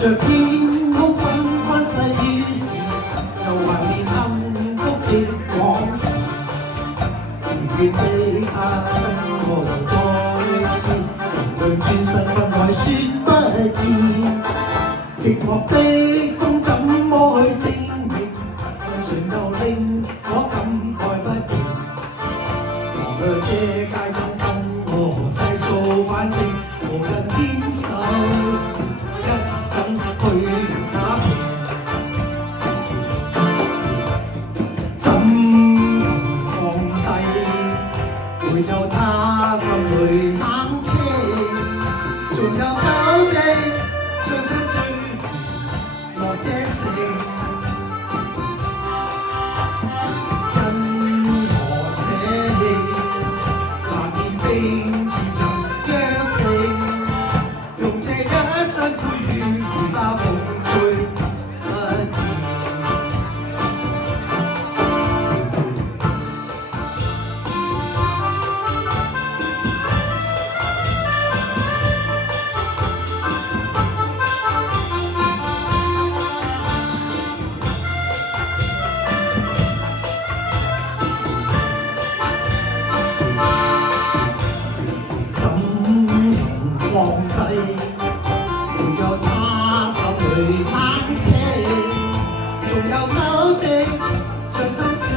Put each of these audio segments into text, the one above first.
着天空紛紛細雨時，又懷念幸福的往事。願你他跟我再次，能轉身分開說不見。寂寞的風怎麼去證明？誰又令我感慨不斷？望向這街燈燈和細數反正無人牽手，一生去打拼。怎能放低？沒有他心裏冷清，仲有舊地像親水和這城。因何捨棄？那天彼此曾約定，用這一生歡愉回答風吹不變。放低，沒有他心裏冷清，仲有舊的像心酸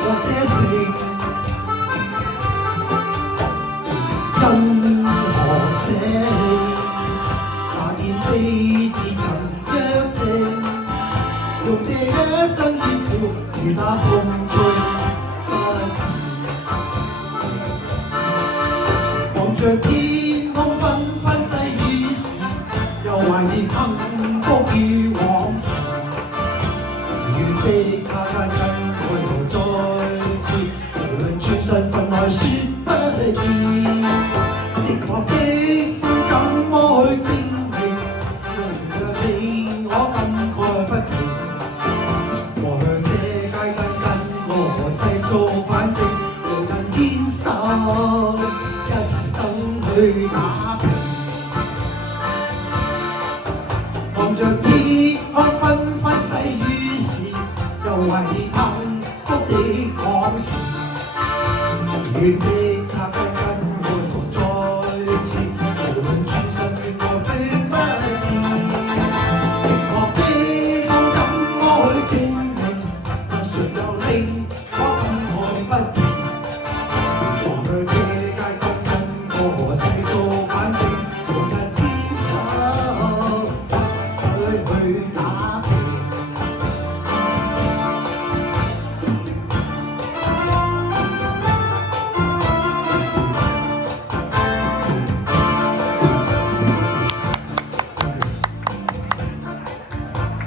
或這城。因何捨棄？那天彼此曾約定，用這一生依附，如那風吹不變。望着天空紛紛細雨時，又懷念幸福與往事。願的他間跟我又再次，無論轉身分開說不見。寂寞的風怎麼去證明？讓令我感慨不斷。望向這街燈跟我細數反正無人牽手，一生去打拼。望着天空紛紛細雨時，又懷念幸福的往事。願